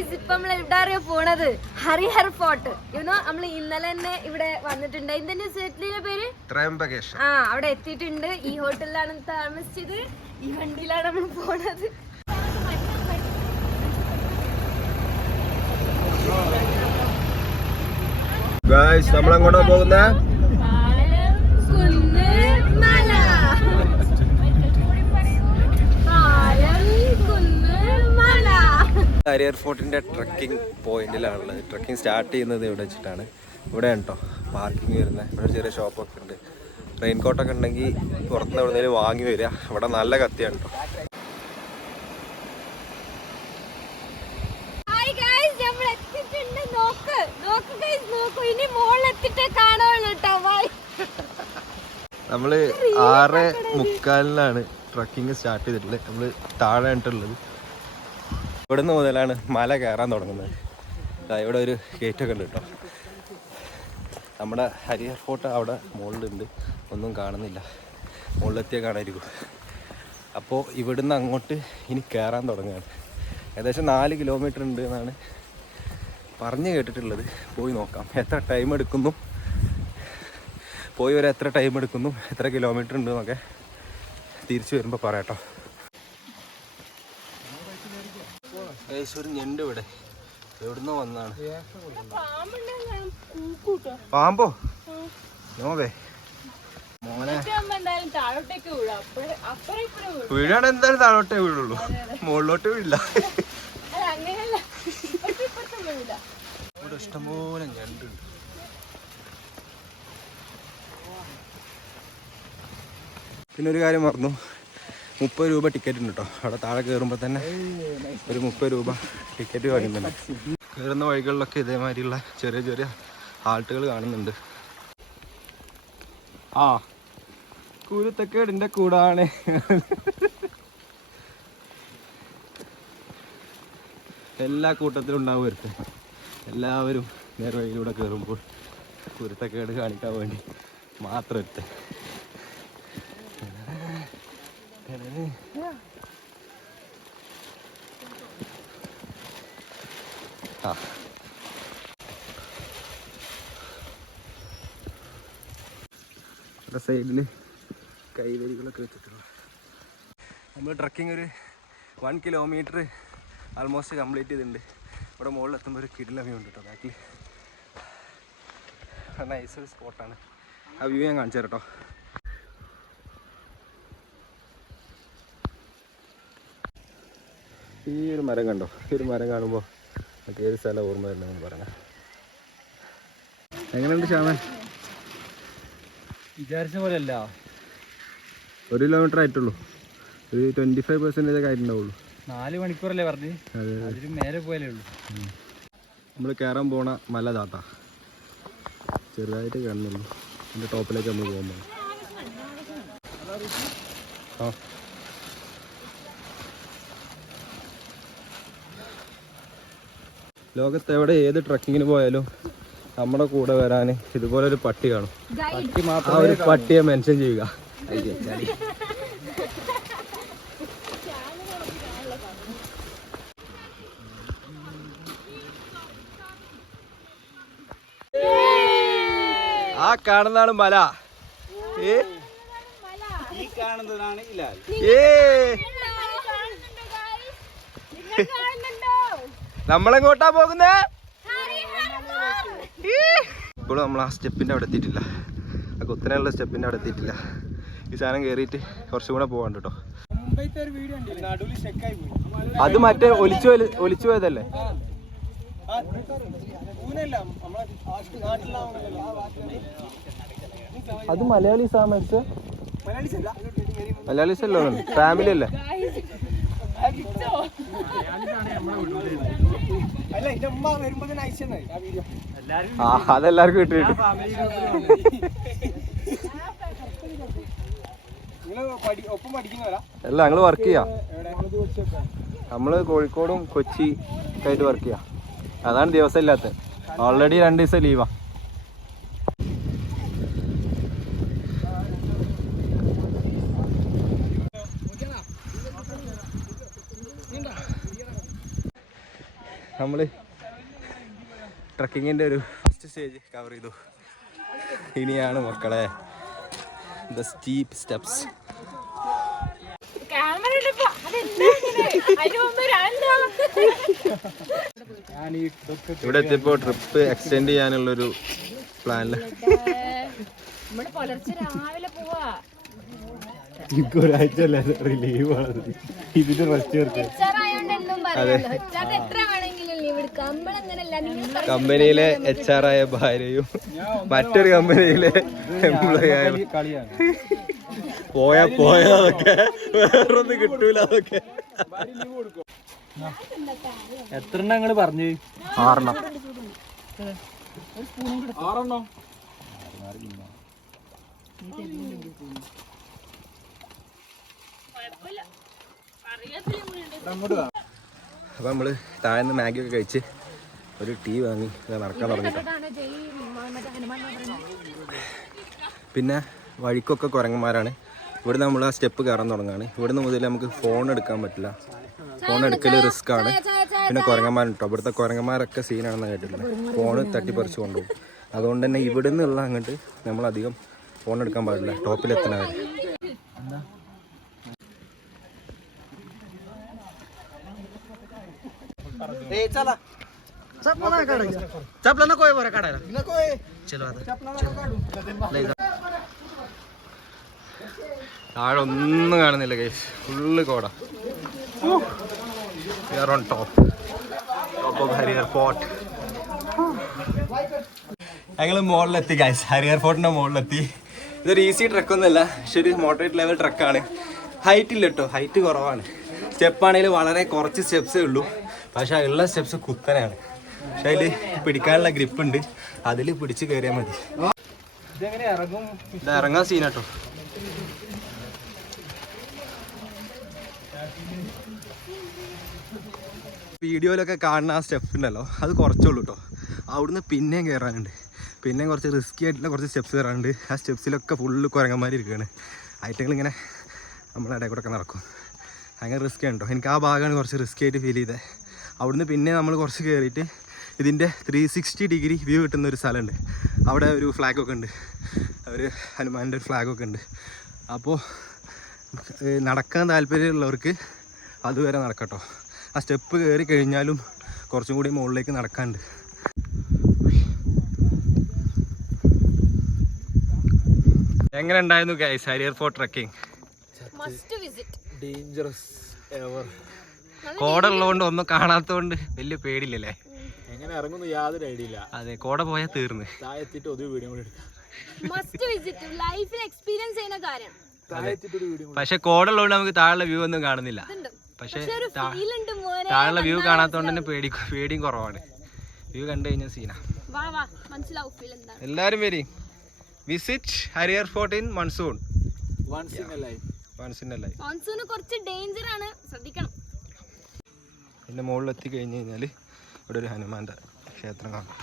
Guys ഇപ്പൊ നമ്മൾ എവിടെ അറിയാ പോണത്? ഹരിഹർ ഫോർട്ട്. യുനോ നമ്മൾ ഇന്നലെ തന്നെ ഇവിടെ വന്നിട്ടുണ്ട്. ഇതിന്റെ സെറ്റിലിന്റെ പേര്? ത്രയംബകേഷ് ആ അവിടെ എത്തിയിട്ടുണ്ട്. ഈ ഹോട്ടലിലാണ് താമസിച്ചത്. ഈ വണ്ടിയിലാണ് നമ്മൾ പോണത്. ഗൈസ് നമ്മൾ അങ്ങോട്ടാ പോകുന്ന കുന്ന് മല പാലം കുന്ന് മല ഹരിയർ ഫോർട്ടിന്റെ ട്രക്കിംഗ് പോയിന്റിലാണുള്ളത് ട്രക്കിംഗ് സ്റ്റാർട്ട് ചെയ്യുന്നത് ഇവിടെ വെച്ചിട്ടാണ്. ഇവിടെ കേട്ടോ പാർക്കിംഗ് വരുന്നത്. ഇവിടെ ചെറിയ ഷോപ്പൊക്കെ ഉണ്ട്. റെയിൻ കോട്ടൊക്കെ ഉണ്ടെങ്കിൽ പുറത്തുനിന്ന് എവിടെ വാങ്ങി വരിക. ഇവിടെ നല്ല കത്തിയാണ് കേട്ടോ നമ്മൾ ആറ് മുക്കാലിനാണ് ട്രക്കിംഗ് സ്റ്റാർട്ട് ചെയ്തിട്ടുള്ളത്. നമ്മൾ താഴെ ആയിട്ടുള്ളത് ഇവിടുന്ന് മുതലാണ് മല കയറാൻ തുടങ്ങുന്നത്. ഇവിടെ ഒരു ഗേറ്റൊക്കെ ഉണ്ട് കേട്ടോ. നമ്മുടെ ഹരിയർ ഫോർട്ട് അവിടെ മുകളിലുണ്ട്. ഒന്നും കാണുന്നില്ല. മുകളിലെത്തിയാൽ കാണായിരിക്കും അപ്പോൾ ഇവിടുന്ന് അങ്ങോട്ട് ഇനി കയറാൻ തുടങ്ങുകയാണ്. ഏകദേശം നാല് കിലോമീറ്റർ ഉണ്ട് എന്നാണ് പറഞ്ഞു കേട്ടിട്ടുള്ളത്. പോയി നോക്കാം. എത്ര ടൈം എടുക്കുന്നു? പോയി വരെ എത്ര ടൈം എടുക്കുന്നു? എത്ര കിലോമീറ്റർ ഉണ്ട് എന്നൊക്കെ തിരിച്ചു വരുമ്പോൾ പറയാട്ടോ ഏകദേശം ഒരു ഞണ്ട് ഇവിടെ. എവിടുന്ന് വന്നാണ്. പാമ്പോ? No way. മോനെ. വീഴാണ് എന്തായാലും താഴോട്ടേ വീഴുള്ളൂ. മുകളിലോട്ട് വീഴില്ല. ഇവിടെ ഇഷ്ടംപോലെ ഞണ്ടുണ്ട് പിന്നെ ഒരു കാര്യം മറന്നു. മുപ്പത് രൂപ ടിക്കറ്റ് ഉണ്ട് കേട്ടോ അവിടെ താഴെ കയറുമ്പോൾ തന്നെ ഒരു മുപ്പത് രൂപ ടിക്കറ്റ് വാങ്ങുന്നുണ്ട്. കയറുന്ന വഴികളിലൊക്കെ ഇതേമാതിരിയുള്ള ചെറിയ ചെറിയ ആൾട്ടുകൾ കാണുന്നുണ്ട്. ആ കുരുത്തക്കേടിന്റെ കൂടാണ്. എല്ലാ കൂട്ടത്തിലും ഉണ്ടാവും ഒരുത്ത്. എല്ലാവരും നേരെ വഴിയിലൂടെ കയറുമ്പോൾ കുരുത്തക്കേട് കാണിക്കാൻ വേണ്ടി മാത്രം ഒരുത്തൻ ആ സൈഡിൽ കൈവരികളൊക്കെ വെച്ചിട്ടുള്ളു. നമ്മൾ ട്രക്കിംഗ് ഒരു വൺ കിലോമീറ്റർ ആൾമോസ്റ്റ് കംപ്ലീറ്റ് ചെയ്തിട്ടുണ്ട്. ഇവിടെ മുകളിൽ എത്തുമ്പോൾ ഒരു കിടില വ്യൂ ഉണ്ട് കേട്ടോ ബാക്കിൽ നൈസ് സ്പോട്ടാണ് ആ വ്യൂ ഞാൻ കാണിച്ചു തരാം കേട്ടോ. ഈ ഒരു മരം കണ്ടോ? ഈ ഒരു മരം കാണുമ്പോൾ നമുക്ക് ഏത് സ്ഥലം ഓർമ്മ വരണമെന്ന് പറയാം എങ്ങനെയുണ്ട് ശ്യാമൻ വിചാരിച്ച പോലെ അല്ല ഒരു കിലോമീറ്റർ ആയിട്ടുള്ളൂ. ഒരു ട്വന്റി ഫൈവ് പെർസെന്റേജ് ഒക്കെ ആയിട്ടുണ്ടാവുള്ളൂ. നാല് മണിക്കൂറല്ലേ പറഞ്ഞു? നേരെ അതിന് മേലെ പോയാലേ ഉള്ളൂ. നമ്മൾ കയറാൻ പോണ മല താത്ത ചെറുതായിട്ട് കാണുന്നുള്ളൂ അതിന്റെ ടോപ്പിലേക്ക് നമ്മൾ പോകുമ്പോൾ ആ. ലോകത്ത് എവിടെ ഏത് ട്രക്കിങ്ങിന് പോയാലും നമ്മുടെ കൂടെ വരാൻ ഇതുപോലെ ഒരു പട്ടി കാണും. പട്ടി മാത്രം ആ ഒരു പട്ടിയെ മെൻഷൻ ചെയ്യുക. ആ കാണുന്നതാണ് മല. ഏ? ഈ കാണുന്നതാണ് ഇലാൽ. ഏ? നമ്മളെങ്ങോട്ടാ പോകുന്നേ? ഇപ്പോഴും നമ്മൾ ആ സ്റ്റെപ്പിന്റെ അവിടെ എത്തിയിട്ടില്ല. ആ കുത്തനെയുള്ള സ്റ്റെപ്പിന്റെ അവിടെ എത്തിയിട്ടില്ല. ഈ സാധനം കയറിയിട്ട് കുറച്ചും കൂടെ പോകാണ്ട് കേട്ടോ അത് മറ്റേ ഒലിച്ചു ഒലിച്ചു പോയതല്ലേ? അത് മലയാളീസ് ആ മലയാളി മലയാളീസ് അല്ല മലയാളീസ് ഫാമിലി അല്ലേ അല്ല എന്റെ ഉമ്മ വരുമ്പോ തന്നെ അയച്ചെന്നായി ആ അതെല്ലാവർക്കും കിട്ടിയിട്ട് അല്ല ഞങ്ങൾ വർക്ക് ചെയ്യാ. നമ്മൾ നമ്മൾ കോഴിക്കോടും കൊച്ചി ഒക്കെ ആയിട്ട് വർക്ക് ചെയ്യാം. അതാണ് ദിവസം ഇല്ലാത്തത് ഓൾറെഡി രണ്ട് ദിവസം ലീവാ നമ്മൾ ട്രക്കിങ്ങിന്റെ ഒരു ഫസ്റ്റ് സ്റ്റേജ് കവർ ചെയ്തു. ഇനിയാണ് മക്കളെ ദ സ്റ്റീപ്പ് സ്റ്റെപ്സ് ഇവിടെ എത്തിയപ്പോ ട്രിപ്പ് എക്സ്റ്റെൻഡ് ചെയ്യാനുള്ളൊരു ഒരു പ്ലാനിൽ ഒരാഴ്ച അല്ലേ ലീവ് ആണ് ഇതിന്റെ റെസ്റ്റ് ചേർത്ത് കമ്പനിയിലെ എച്ച് ആർ ആയ ഭാര്യയും മറ്റൊരു കമ്പനിയിലെ എംപ്ലോയി ആയ പോയാ പോയാ പോയതൊക്കെ വേറൊന്നും കിട്ടൂല അതൊക്കെ. എത്ര എണ്ണം നിങ്ങൾ പറഞ്ഞു? ആറെണ്ണം. ആറെണ്ണം. അപ്പൊ നമ്മൾ താഴ്ന്ന് മാഗി ഒക്കെ കഴിച്ച് ഒരു ടീ വാങ്ങി നടക്കാൻ തുടങ്ങി പിന്നെ വഴിക്കൊക്കെ കുരങ്ങന്മാരാണ്. ഇവിടുന്ന് നമ്മൾ ആ സ്റ്റെപ്പ് കയറാൻ തുടങ്ങാണ്. ഇവിടുന്ന് മുതൽ നമുക്ക് ഫോൺ എടുക്കാൻ പറ്റില്ല. ഫോൺ എടുക്കൽ റിസ്ക് ആണ്. പിന്നെ കുരങ്ങന്മാരുണ്ടോ? ഇവിടുത്തെ കുരങ്ങന്മാരൊക്കെ സീനാണെന്ന് കേട്ടിട്ടുണ്ട് ഫോണ് തട്ടിപ്പറിച്ച് കൊണ്ടുപോകും. അതുകൊണ്ട് തന്നെ ഇവിടുന്നുള്ള അങ്ങോട്ട് നമ്മളധികം ഫോൺ എടുക്കാൻ പാടില്ല. ടോപ്പിലെത്തണവരെ चपला नको आहे बरं काढायला चलो आता താഴെ ഒന്നും കാണുന്നില്ല ഗൈസ് ഫുള്ള് കോട on top top of Harihar fort ഞങ്ങൾ മുകളിലെത്തി ഗൈസ് ഹരിയർ ഫോർട്ടിന്റെ മുകളിലെത്തി ഇതൊരു ഈസി ട്രക്ക് ഒന്നുമല്ല പക്ഷെ ഒരു മോഡറേറ്റ് ലെവൽ ട്രക്കാണ് ഹൈറ്റ് ഇല്ല കേട്ടോ ഹൈറ്റ് കുറവാണ് സ്റ്റെപ്പ് ആണെങ്കിൽ വളരെ കുറച്ച് സ്റ്റെപ്സേ ഉള്ളൂ പക്ഷെ ഉള്ള സ്റ്റെപ്സ് കുത്തനെയാണ് പക്ഷെ അതിൽ പിടിക്കാനുള്ള ഗ്രിപ്പ് ഉണ്ട്. അതിൽ പിടിച്ച് കയറിയാൽ മതി. ഇത് ഇറങ്ങാൻ സീനാട്ടോ വീഡിയോയിലൊക്കെ കാണുന്ന ആ സ്റ്റെപ്പ് ഉണ്ടല്ലോ അത് കുറച്ചുള്ളൂ കേട്ടോ അവിടുന്ന് പിന്നെയും കയറാനുണ്ട് പിന്നെയും കുറച്ച് റിസ്കി ആയിട്ടുള്ള കുറച്ച് സ്റ്റെപ്സ് കയറാനുണ്ട് ആ സ്റ്റെപ്സിലൊക്കെ ഫുള്ള് കുരങ്ങന്മാർ ഇരിക്കുകയാണ് ആയിട്ടെങ്കിൽ ഇങ്ങനെ നമ്മളെ ഇടയിൽ കൂടെ ഒക്കെ നടക്കും. അങ്ങനെ റിസ്ക് ആണ് കേട്ടോ എനിക്ക് ആ ഭാഗമാണ് കുറച്ച് റിസ്കി ആയിട്ട് ഫീൽ ചെയ്തത് അവിടുന്ന് പിന്നെ നമ്മൾ കുറച്ച് കയറിയിട്ട് ഇതിന്റെ ത്രീ സിക്സ്റ്റി ഡിഗ്രി വ്യൂ കിട്ടുന്ന ഒരു സ്ഥലമുണ്ട്. അവിടെ ഒരു ഫ്ലാഗൊക്കെ ഉണ്ട്. ഒരു ഹനുമാന്റെ ഒരു ഫ്ലാഗൊക്കെ ഉണ്ട്. അപ്പോൾ നടക്കാൻ താല്പര്യമുള്ളവർക്ക് അതുവരെ നടക്കട്ടോ. ആ സ്റ്റെപ്പ് കയറി കഴിഞ്ഞാലും കുറച്ചും കൂടി മുകളിലേക്ക് നടക്കാനുണ്ട് എങ്ങനെ ഉണ്ടായിരുന്നു guys Harihar fort trekking must visit dangerous ever കോട ഉള്ളതുകൊണ്ട് ഒന്നും കാണാത്തതുകൊണ്ട് വലിയ പേടിയില്ലല്ലേ? എങ്ങനെ ഇറങ്ങുന്നു യാതൊരു ഐഡിയ ഇല്ല. അതെ കോട പോയാൽ തീർന്ന്. താഴെത്തിട്ട് ഒരു വീഡിയോ കൂടി എടുക്കാം. മസ്റ്റ് വിസിറ്റ് ലൈഫിൽ എക്സ്പീരിയൻസ് ചെയ്യുന്ന കാര്യം. താഴെ എത്തിയിട്ട് ഒരു വീഡിയോ പക്ഷെ കോട ഉള്ളതുകൊണ്ട് നമുക്ക് താഴെ വ്യൂ ഒന്നും കാണുന്നില്ല. പക്ഷെ പക്ഷെ ഉണ്ട് മോനെ. താഴെ വ്യൂ കാണാത്തതുകൊണ്ട് തന്നെ പേടി പേടിയും കുറവാണ്. വ്യൂ കണ്ടു കഴിഞ്ഞാൽ സീനാ വാ വാ മനസ്സിലാവും ഫീൽ എന്താണ് എല്ലാവരും വരി. Visit Harihar fort in monsoon once in a life once in life monsoon കുറച്ച് ഡേഞ്ചർ ആണ്. ശ്രദ്ധിക്കണം. എന്റെ മുകളിൽ എത്തി കഴിഞ്ഞു കഴിഞ്ഞാൽ ഇവിടെ ഒരു ഹനുമാന്റെ ക്ഷേത്രം കാണാം.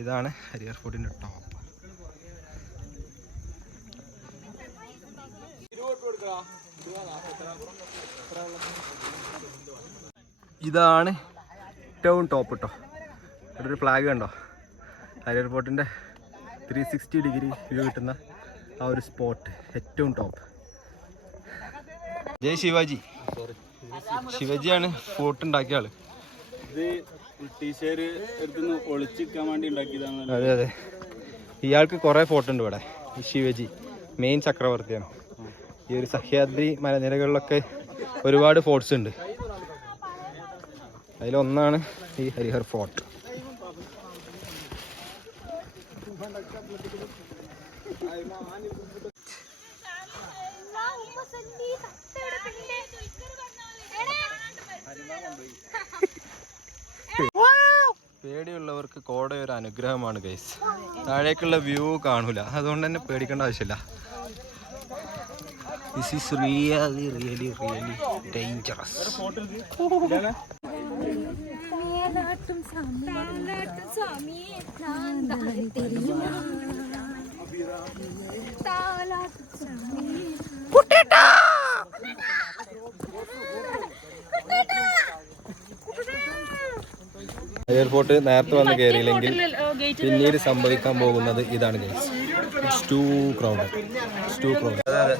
ഇതാണ് ഹരിയർ ഫോർട്ടിന്റെ ടോപ്പ്. ഇതാണ് ഏറ്റവും ടോപ്പ് കേട്ടോ ഇവിടെ ഒരു ഫ്ലാഗ് കണ്ടോ? ഹരിയർ ഫോർട്ടിന്റെ ത്രീ സിക്സ്റ്റി ഡിഗ്രി വ്യൂ കിട്ടുന്ന ആ ഒരു സ്പോട്ട് ഏറ്റവും ടോപ്പ് ജയ് ശിവാജി. ശിവജിയാണ് ഫോർട്ട് ഉണ്ടാക്കിയ ആൾ. വേണ്ടി അതെ അതെ. ഇയാൾക്ക് കുറേ ഫോട്ടോ ഉണ്ട് ഇവിടെ. ശിവജി മെയിൻ ചക്രവർത്തിയാണ്. ഈ ഒരു സഹ്യാദ്രി മലനിരകളിലൊക്കെ ഒരുപാട് ഫോർട്ട്സ് ഉണ്ട്. അതിലൊന്നാണ് ഈ ഹരിഹർ ഫോർട്ട്. പേടിയുള്ളവർക്ക് കോട ഒരു അനുഗ്രഹമാണ് ഗൈസ് താഴേക്കുള്ള വ്യൂ കാണൂല. അതുകൊണ്ട് തന്നെ പേടിക്കേണ്ട ആവശ്യമില്ല. This is really really really dangerous airport നേരത്തെ വന്ന് കയറിയില്ലെങ്കിൽ പിന്നീട് സംഭവിക്കാൻ പോകുന്നത് ഇതാണ് ടു ക്രൗഡ് ടു ക്രൗഡ് അതെ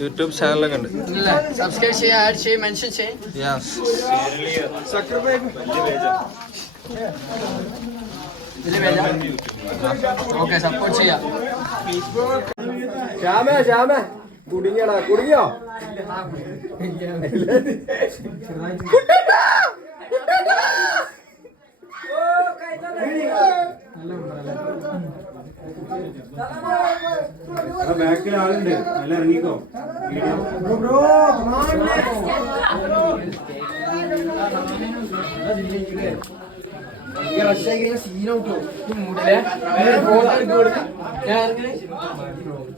യൂട്യൂബ് ചാനലൊക്കെ ഉണ്ട്. സബ്സ്ക്രൈബ് ആഡ് ചെയ്യ മെൻഷൻ ഓക്കെ സപ്പോർട്ട് ചെയ്യാം. ശ്യാമ ശ്യാമ. കുടുങ്ങിയടാ കുടുങ്ങിയോ? ബാക്കിൽ ആളുണ്ട്. നല്ല ഇറങ്ങിക്കോ.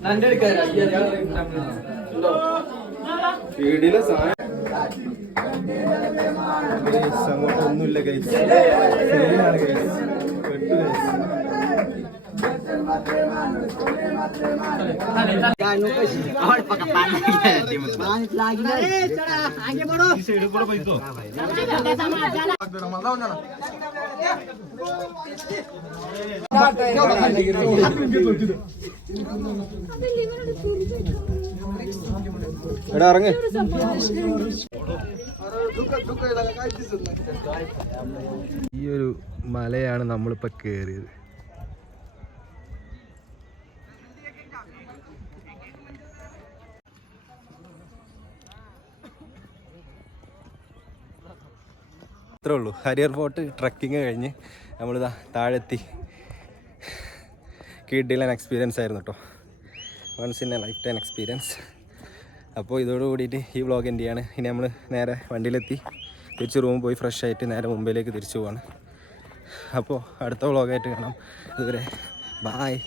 നന്റെ എടുക്കാം വീടിലെ സാധനം. അങ്ങോട്ട് ഒന്നുമില്ല ഗൈസ് ശരിയാണ് ഗൈസ് പെട്ടു ഗൈസ് എടാ ഇറങ്ങ്. ഈ ഒരു മലയാണ് നമ്മളിപ്പോ കേറിയത്. അത്രേ ഉള്ളൂ. ഹരിയർ ഫോർട്ട് ട്രക്കിങ് കഴിഞ്ഞ് നമ്മളിതാ താഴെത്തി. കിഡിലൻ എക്സ്പീരിയൻസ് ആയിരുന്നു കേട്ടോ once in a life time experience അപ്പോൾ ഇതോട് കൂടിയിട്ട് ഈ വ്ളോഗ് എന്റെ ഇനി നമ്മൾ നേരെ വണ്ടിയിലെത്തി. തിരിച്ച് റൂം പോയി ഫ്രഷ് ആയിട്ട് നേരെ മുംബൈയിലേക്ക് തിരിച്ചു പോവാണ്. അപ്പോൾ അടുത്ത വ്ളോഗായിട്ട് കാണാം. അതുവരെ ബായ്